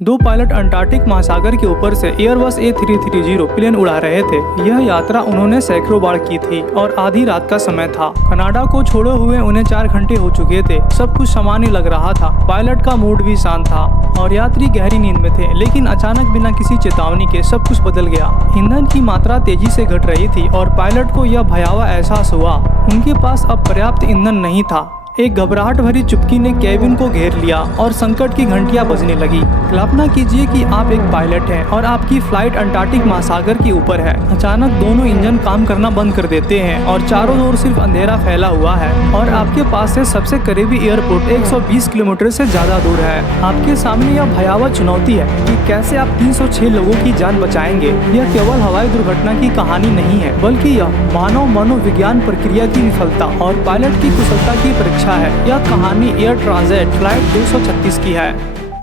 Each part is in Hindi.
दो पायलट अंटार्कटिक महासागर के ऊपर से एयरबस A330 प्लेन उड़ा रहे थे। यह यात्रा उन्होंने सैकड़ों बार की थी और आधी रात का समय था। कनाडा को छोड़े हुए उन्हें 4 घंटे हो चुके थे। सब कुछ सामान्य लग रहा था। पायलट का मूड भी शांत था और यात्री गहरी नींद में थे। लेकिन अचानक बिना किसी चेतावनी के सब कुछ बदल गया। ईंधन की मात्रा तेजी से घट रही थी और पायलट को यह भयावह एहसास हुआ। उनके पास अब पर्याप्त ईंधन नहीं था। एक घबराहट भरी चुप्पी ने केबिन को घेर लिया और संकट की घंटियां बजने लगी। कल्पना कीजिए कि आप एक पायलट हैं और आपकी फ्लाइट अंटार्कटिक महासागर के ऊपर है। अचानक दोनों इंजन काम करना बंद कर देते हैं और चारों ओर सिर्फ अंधेरा फैला हुआ है और आपके पास से सबसे करीबी एयरपोर्ट 120 किलोमीटर से ज्यादा दूर है। आपके सामने यह भयावह चुनौती है कि कैसे आप 306 लोगों की जान बचाएंगे। यह केवल हवाई दुर्घटना की कहानी नहीं है, बल्कि यह मानव मनोविज्ञान प्रक्रिया की विफलता और पायलट की कुशलता की परीक्षा है। यह कहानी एयर ट्रांजिट फ्लाइट 236 की है।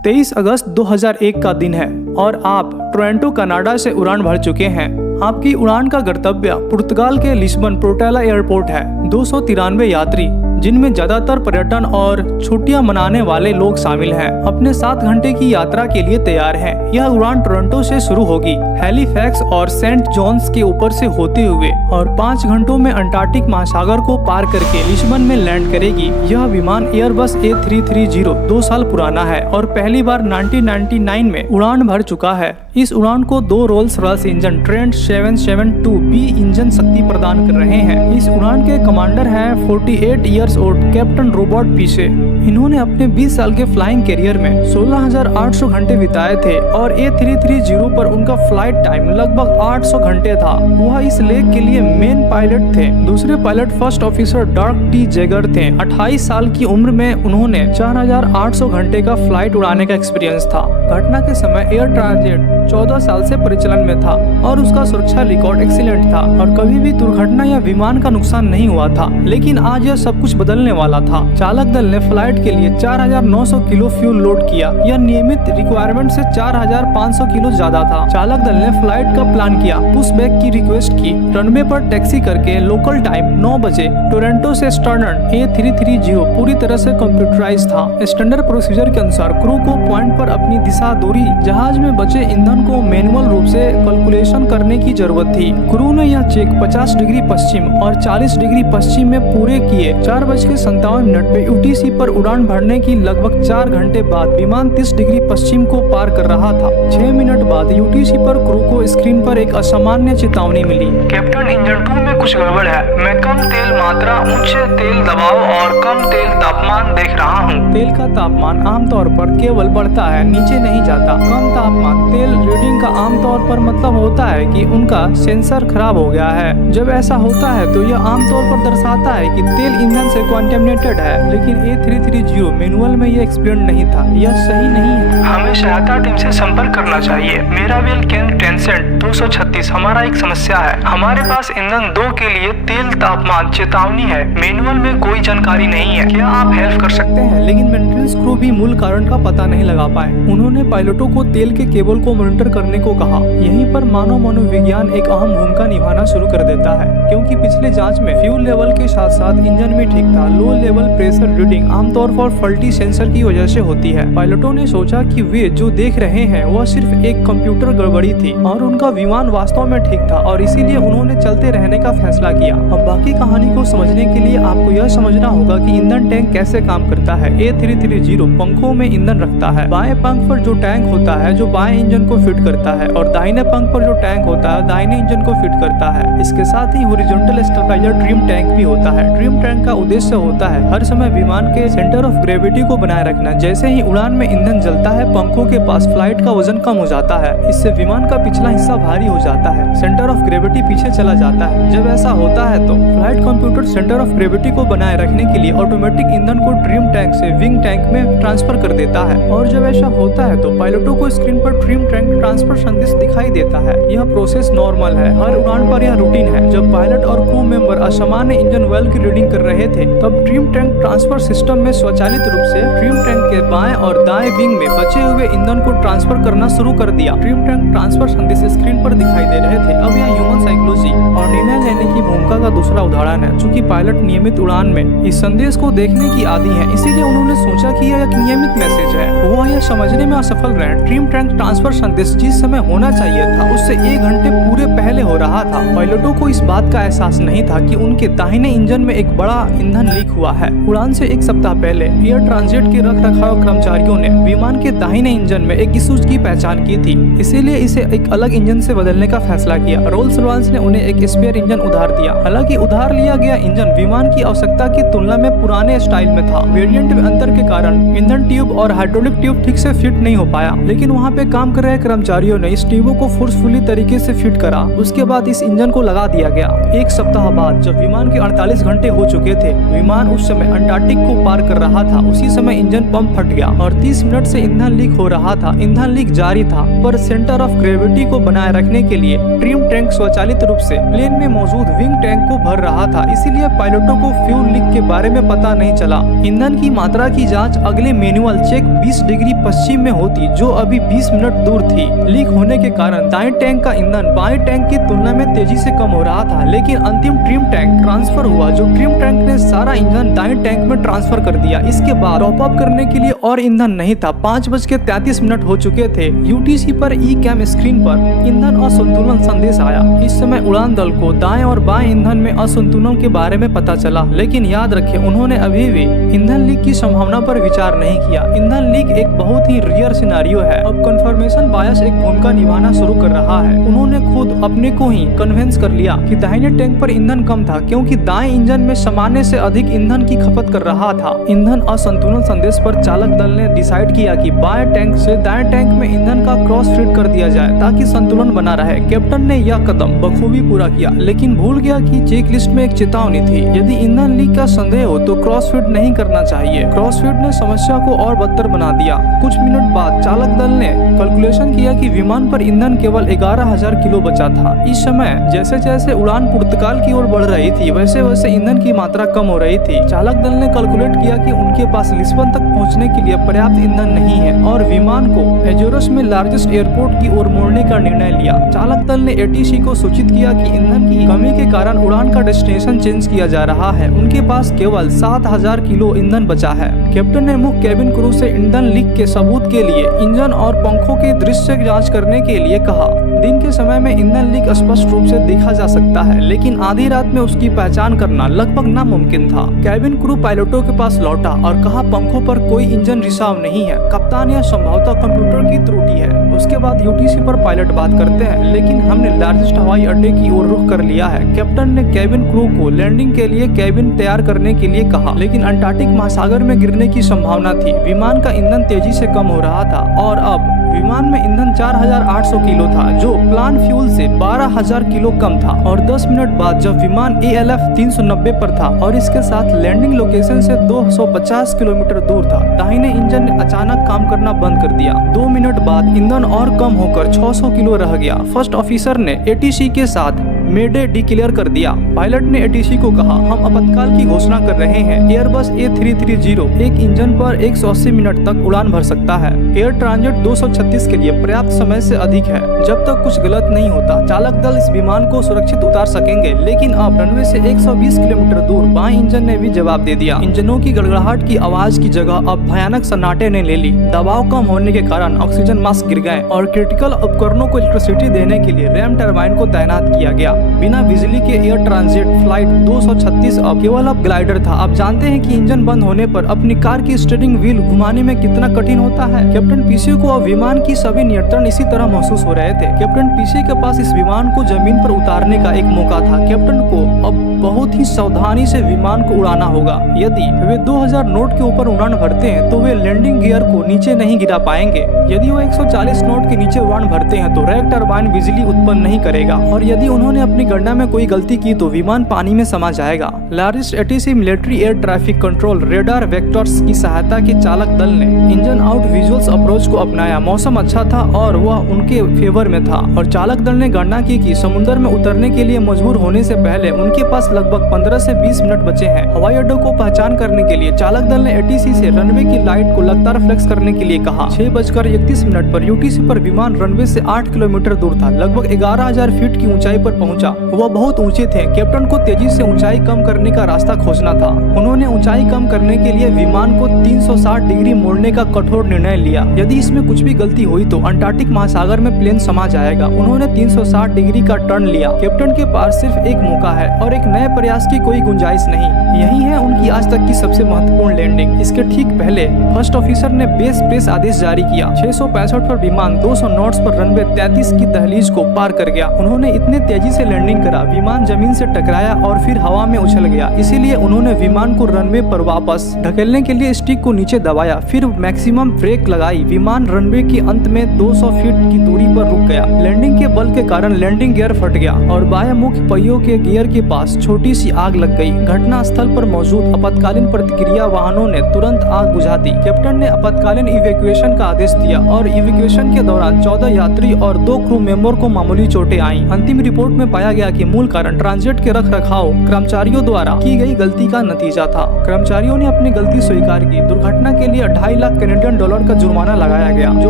23 अगस्त 2001 का दिन है और आप टोरंटो कनाडा से उड़ान भर चुके हैं। आपकी उड़ान का गंतव्य पुर्तगाल के लिस्बन पोर्टेला एयरपोर्ट है। 293 यात्री, जिनमें ज्यादातर पर्यटन और छुट्टियां मनाने वाले लोग शामिल हैं, अपने 7 घंटे की यात्रा के लिए तैयार हैं। यह उड़ान टोरंटो से शुरू होगी, हैलिफैक्स और सेंट जॉन्स के ऊपर से होते हुए और 5 घंटों में अंटार्कटिक महासागर को पार करके लिस्बन में लैंड करेगी। यह विमान एयरबस A330 2 साल पुराना है और पहली बार 1999 में उड़ान भर चुका है। इस उड़ान को 2 Rolls Royce engine Trent 772B engine शक्ति प्रदान कर रहे हैं। इस उड़ान के कमांडर हैं 48 ईयर्स ओल्ड कैप्टन रॉबर्ट पीसे। इन्होंने अपने 20 साल के फ्लाइंग करियर में 16,800 घंटे बिताए थे और A330 पर उनका फ्लाइट टाइम लगभग 800 घंटे था। वह इस लेग के लिए मेन पायलट थे। दूसरे pilot first officer dark T Jaeger थे। 28 साल की उम्र में उन्होंने 4,800 घंटे का फ्लाइट उड़ाने का एक्सपीरियंस था। घटना के समय एयर ट्रांजिट 14 साल से परिचालन में था और उसका सुरक्षा रिकॉर्ड एक्सीलेंट था और कभी भी दुर्घटना या विमान का नुकसान नहीं हुआ था। लेकिन आज यह सब कुछ बदलने वाला था। चालक दल ने फ्लाइट के लिए 4,900 किलो फ्यूल लोड किया। यह नियमित रिक्वायरमेंट से 4,500 किलो ज्यादा था। चालक दल ने फ्लाइट का प्लान किया, पुश बैक की रिक्वेस्ट की, रनवे पर टैक्सी करके लोकल टाइम 9 बजे टोरंटो से स्टर्नन A330 पूरी तरह से कंप्यूटराइज था। स्टैंडर्ड प्रोसीजर के अनुसार क्रू को पॉइंट पर अपनी दिशा दूरी, जहाज में बचे ईंधन को मैनुअल रूप से कैलकुलेशन करने की जरूरत थी। क्रू ने यह चेक 50 डिग्री पश्चिम और 40 डिग्री पश्चिम में पूरे किए। 4:57 पे UTC पर उड़ान भरने की लगभग 4 घंटे बाद विमान 30 डिग्री पश्चिम को पार कर रहा था। 6 मिनट बाद UTC पर क्रू को स्क्रीन पर एक असामान्य चेतावनी मिली। कैप्टन, इंजन 2 में कुछ गड़बड़ है। मैं कम तेल मात्रा, उच्च तेल दबाव और कम तेल तापमान देख रहा हूँ। तेल का तापमान आमतौर पर केवल बढ़ता है, नीचे नहीं जाता। कम तापमान तेल रीडिंग का आमतौर पर मतलब होता है कि उनका सेंसर खराब हो गया है। जब ऐसा होता है तो यह आमतौर पर दर्शाता है कि तेल ईंधन से कंटेमिनेटेड है। लेकिन A330 मैनुअल में यह एक्सप्लेन नहीं था। यह सही नहीं है। हमें सहायता टीम से संपर्क करना चाहिए। मेरा व्हील केंद्र टेंसेंट 236। हमारा एक समस्या है। हमारे पास ईंधन 2 के लिए तेल तापमान चेतावनी है। मैनुअल में कोई जानकारी नहीं है। क्या आप हेल्प कर सकते हैं? लेकिन मेंटेनेंस क्रू भी मूल कारण का पता नहीं लगा पाए। उन्होंने पायलटों को तेल के केबल को मॉनिटर करने को कहा। यहीं पर मानव मनोविज्ञान एक अहम भूमिका निभाना शुरू कर देता है, क्योंकि पिछले जांच में फ्यूल लेवल के साथ साथ इंजन भी ठीक था। लो लेवल प्रेशर रीडिंग आमतौर पर फॉल्टी सेंसर की वजह से होती है। पायलटों ने सोचा कि वे जो देख रहे हैं वह सिर्फ एक कंप्यूटर गड़बड़ी थी और उनका विमान वास्तव में ठीक था और इसीलिए उन्होंने चलते रहने का फैसला किया। अब बाकी कहानी को समझने के लिए आपको यह समझना होगा कि ईंधन टैंक कैसे काम करता है। A330 पंखों में ईंधन रखता है। बाएं पंख पर जो टैंक होता है जो बाएं इंजन को फिट करता है और दाहिने पंख पर जो टैंक होता है दाहिने इंजन को फिट करता है। इसके साथ ही हॉरिजॉन्टल स्टेबलाइजर ट्रिम टैंक भी होता है। ट्रिम टैंक का उद्देश्य होता है हर समय विमान के सेंटर ऑफ ग्रेविटी को बनाए रखना। जैसे ही उड़ान में ईंधन जलता है, पंखों के पास फ्लाइट का वजन कम हो जाता है। इससे विमान का पिछला हिस्सा भारी हो जाता है, सेंटर ऑफ ग्रेविटी पीछे चला जाता है। जब ऐसा होता है तो flight computer centre of gravity को बनाए रखने के लिए ऑटोमेटिक ईंधन को ट्रिम टैंक से विंग टैंक में ट्रांसफर कर देता है। और जब ऐसा होता है तो पायलटों को स्क्रीन पर ट्रिम टैंक ट्रांसफर ट्रांसफर संदेश दिखाई देता है। यह प्रोसेस नॉर्मल है, हर उड़ान पर यह रूटीन है। जब पायलट और क्रू मेंबर असामान्य इंजन वेल की रीडिंग कर रहे थे, तब ड्रीम टैंक ट्रांसफर सिस्टम में स्वचालित रूप से ड्रीम टैंक के बाएं और दाएं विंग में बचे हुए ईंधन को ट्रांसफर करना शुरू कर दिया। ड्रीम टैंक ट्रांसफर संदेश स्क्रीन पर दिखाई दे रहे थे। अब यह ह्यूमन साइकोलॉजी और निर्णय लेने की भूमिका का दूसरा उदाहरण है। चूंकि पायलट नियमित उड़ान में इस संदेश को देखने की आदी है, इसीलिए उन्होंने सोचा कि यह एक नियमित मैसेज है। वो यह समझने में असफल रहे। ड्रीम टैंक ट्रांसफर संदेश जिस समय होना चाहिए था, उससे 1 घंटे पूरे पहले हो रहा था। पायलटों को इस बात का एहसास नहीं था कि उनके दाहिने इंजन में एक बड़ा ईंधन लीक हुआ है। उड़ान से 1 सप्ताह पहले एयर ट्रांजिट के रखरखाव कर्मचारियों ने विमान के दाहिने इंजन में एक इशू की पहचान की थी, इसीलिए इसे एक अलग इंजन से बदलने का फैसला किया। रोल्स रॉयस ने उन्हें एक स्पेयर इंजन उधार दिया। हालांकि उधार लिया गया इंजन विमान की आवश्यकता की तुलना में पुराने स्टाइल में था। वेरिएंट में अंतर के कारण ईंधन ट्यूब और हाइड्रोलिक ट्यूब ठीक से फिट नहीं हो पाया, लेकिन वहाँ पे काम कर रहे कर्मचारियों ने इस ट्यूबों को फोर्सफुली तरीके से फिट करा। उसके बाद इस इंजन को लगा दिया गया। 1 सप्ताह बाद जब विमान के 48 घंटे हो चुके थे, विमान उस समय अंटार्कटिक को पार कर रहा था। उसी समय इंजन पंप फट गया और 30 मिनट से ईंधन लीक हो रहा था। ईंधन लीक जारी था, पर सेंटर ऑफ ग्रेविटी को बनाए रखने के लिए ड्रीम टैंक स्वचालित रूप से प्लेन में मौजूद विंग टैंक को भर रहा था। इसीलिए पायलटों को फ्यूल लीक के बारे में पता नहीं चला। ईंधन की मात्रा की जांच अगले मैनुअल चेक 20 डिग्री पश्चिम में होती, जो अभी 20 मिनट दूर थी। लीक होने के कारण दाएं टैंक का ईंधन बाएं टैंक की तुलना में तेजी से कम हो रहा था, लेकिन अंतिम ड्रीम टैंक ट्रांसफर हुआ, जो ड्रीम टैंक ने सारा ईंधन दाएं टैंक में ट्रांसफर कर दिया। इसके बाद टॉप अप करने के लिए और ईंधन नहीं था। 5:33 हो चुके थे। यूटीसी पर ई कैम स्क्रीन पर ईंधन असंतुलन संदेश आया। इस समय उड़ान दल को दाएं और बाएं ईंधन में असंतुलन के बारे में पता चला, लेकिन याद रखें उन्होंने अभी भी ईंधन लीक की संभावना पर विचार नहीं किया। ईंधन लीक एक बहुत ही रियर सिनेरियो है। अब कंफर्मेशन बायस एक भूमिका निभाना शुरू कर रहा है। उन्होंने खुद अपने को ही कन्विंस कर लिया कि दाहिने टैंक पर ईंधन कम था, क्योंकि दाएं इंजन में सामान्य से अधिक ईंधन की खपत कर रहा था। ईंधन असंतुलन संदेश पर चालक दल ने डिसाइड किया कि बाएं टैंक से दाएं टैंक में ईंधन का क्रॉस फीड कर दिया जाए ताकि संतुलन बना रहे। कैप्टन ने यह कदम बखूबी पूरा किया, लेकिन भूल गया कि चेक लिस्ट में एक चेतावनी थी। यदि ईंधन लीक का संदेह हो तो क्रॉस फीड नहीं करना चाहिए। क्रॉस फीड ने समस्या को और बदतर बना दिया। कुछ मिनट बाद चालक दल ने कैलकुलेशन किया कि विमान पर ईंधन केवल 11,000 किलो बचा था। इस समय जैसे जैसे उड़ान पुर्तगाल की ओर बढ़ रही थी, वैसे वैसे ईंधन की मात्रा कम हो रही थी। चालक दल ने कैलकुलेट किया कि उनके पास लिस्बन तक पहुंचने के लिए पर्याप्त ईंधन नहीं है और विमान को एजोरस में लार्जेस्ट एयरपोर्ट की ओर मोड़ने का निर्णय लिया। चालक दल ने एटीसी को सूचित किया कि ईंधन की कमी के कारण उड़ान का डेस्टिनेशन चेंज किया जा रहा है। उनके पास केवल 7,000 किलो ईंधन बचा है। कैप्टन ने मुख्य कैबिन क्रू से ईंधन लीक के सबूत के लिए इंजन और पंखों के दृश्य जांच करने के लिए कहा। दिन के समय में ईंधन लीक स्पष्ट रूप से देखा जा सकता है, लेकिन आधी रात में उसकी पहचान करना लगभग नामुमकिन था। कैबिन क्रू पायलटों के पास लौटा और कहा पंखों पर कोई इंजन रिसाव नहीं है, कप्तान, यह संभवतः कंप्यूटर की त्रुटि है। उसके बाद यूटीसी पर पायलट बात करते हैं, लेकिन हमने लार्जेस्ट हवाई अड्डे की ओर रुख कर लिया है। कैप्टन ने कैबिन क्रू को लैंडिंग के लिए कैबिन तैयार करने के लिए कहा, लेकिन अंटार्कटिक महासागर में गिरने की संभावना थी। विमान का ईंधन तेजी से कम हो रहा था और अब विमान में ईंधन 4,800 किलो था, जो प्लान फ्यूल से 12,000 किलो कम था। और 10 मिनट बाद जब विमान ALF 390 पर था और इसके साथ लैंडिंग लोकेशन से 250 किलोमीटर दूर था, दाहिने इंजन ने अचानक काम करना बंद कर दिया। 2 मिनट बाद ईंधन और कम होकर 600 किलो रह गया। फर्स्ट ऑफिसर ने ATC के साथ मेडे डिक्लेयर कर दिया। पायलट ने ATC को कहा, हम आपातकाल की घोषणा कर रहे हैं। एयरबस A330 एक इंजन पर 180 मिनट तक उड़ान भर सकता है। एयर ट्रांजिट 236 के लिए पर्याप्त समय से अधिक है। जब तक कुछ गलत नहीं होता, चालक दल इस विमान को सुरक्षित उतार सकेंगे। लेकिन अब रनवे से 120 किलोमीटर दूर बाएं इंजन ने भी जवाब दे दिया। इंजनों की गड़गड़ाहट की आवाज की जगह अब भयानक सन्नाटे ने ले ली। दबाव कम होने के कारण ऑक्सीजन मास्क गिर गए और क्रिटिकल उपकरणों को इलेक्ट्रिसिटी देने के लिए रैम टरबाइन को तैनात किया गया। बिना बिजली के एयर ट्रांजिट फ्लाइट 236 अब केवल अब ग्लाइडर था। आप जानते हैं कि इंजन बंद होने पर अपनी कार की स्टीयरिंग व्हील घुमाने में कितना कठिन होता है। कैप्टन पीसी को अब विमान की सभी नियंत्रण इसी तरह महसूस हो रहे थे। कैप्टन पीसी के पास इस विमान को जमीन पर उतारने का एक मौका था। कैप्टन को अब बहुत ही सावधानी से विमान को उड़ाना होगा। यदि वे 2000 नोट के ऊपर उड़ान भरते हैं तो वे लैंडिंग गियर को नीचे नहीं गिरा पाएंगे। यदि वो 140 नोट के नीचे उड़ान भरते हैं तो रैक टरबाइन बिजली उत्पन्न नहीं करेगा। और यदि उन्होंने अपनी गणना में कोई गलती की तो विमान पानी में समा जाएगा। लारिस्ट ATC military air traffic control radar vectors की सहायता के चालक दल ने इंजन आउट विजुअल्स अप्रोच को अपनाया। मौसम अच्छा था और वह उनके फेवर में था और चालक दल ने गणना की कि समुद्र में उतरने के लिए मजबूर होने से पहले उनके पास लगभग 15 से 20 मिनट बचे हैं। हवाई अड्डों को पहचान करने के लिए चालक दल ने एटीसी से रनवे की लाइट को लगातार फ्लेक्स करने के लिए कहा। 6:31 पर यूटीसी पर विमान रनवे से 8 किलोमीटर दूर था, लगभग 11,000 फीट की ऊंचाई पर पहुंचा। वह बहुत ऊंचे थे। कैप्टन को तेजी से ऊंचाई कम करने का रास्ता खोजना था। उन्होंने ऊंचाई कम करने के लिए विमान को 360 डिग्री मोड़ने का कठोर निर्णय लिया। यदि इसमें कुछ भी गलती हुई तो अंटार्कटिक महासागर में प्लेन समा जाएगा। उन्होंने 360 डिग्री का टर्न लिया। कैप्टन के पास सिर्फ एक मौका है और एक नए प्रयास की कोई गुंजाइश नहीं। यही है उनकी आज तक की सबसे महत्वपूर्ण लैंडिंग। इसके ठीक पहले फर्स्ट ऑफिसर ने बेस प्रेस आदेश जारी किया। 665 पर विमान 200 नॉट्स पर रनवे 33 की दहलीज को पार कर गया। उन्होंने इतने तेजी से लैंडिंग करा, विमान जमीन से टकराया और फिर हवा में उछल गया। इसीलिए उन्होंने विमान को रनवे पर वापस ढकेलने के लिए स्टिक को नीचे दबाया, फिर मैक्सिमम ब्रेक लगाई। विमान रनवे के अंत में 200 फीट की दूरी पर रुक गया। लैंडिंग के बल के कारण लैंडिंग गियर फट गया और बाएं मुख्य पहियों के गियर के पास छोटी सी आग लग गई। घटना स्थल पर मौजूद आपातकालीन प्रतिक्रिया वाहनों ने तुरंत आग बुझा दी। कैप्टन ने आपातकालीन इवैक्यूएशन का आदेश दिया और इवैक्यूएशन के दौरान 14 यात्री और 2 क्रू मेंबर को मामूली चोटें आईं। अंतिम रिपोर्ट में पाया गया कि मूल कारण ट्रांजिट के रखरखाव कर्मचारियों द्वारा की गई गलती का नतीजा था। कर्मचारियों ने अपनी गलती स्वीकार की। दुर्घटना के लिए 2.5 लाख कैनेडियन डॉलर का जुर्माना लगाया गया, जो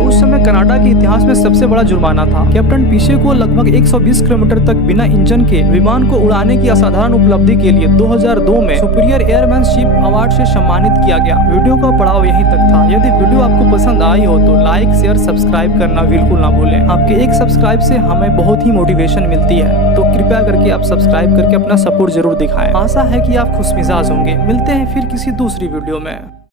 उस समय कनाडा के इतिहास में सबसे बड़ा जुर्माना था। कैप्टन पीछे को लगभग 120 किलोमीटर तक बिना इंजन के विमान को उड़ाने की असाधारण उपलब्धि के लिए 2002 में सुपीरियर एयरमैनशिप अवार्ड से सम्मानित किया गया। वीडियो का पड़ाव यहीं तक था। यदि वीडियो आपको पसंद आई हो तो लाइक शेयर सब्सक्राइब करना बिल्कुल ना भूलें। आपके एक सब्सक्राइब से हमें बहुत ही मोटिवेशन मिलती है, तो कृपया करके आप सब्सक्राइब करके अपना सपोर्ट जरूर दिखाएं। आशा है कि आप खुशमिजाज होंगे। मिलते हैं फिर किसी दूसरी वीडियो में।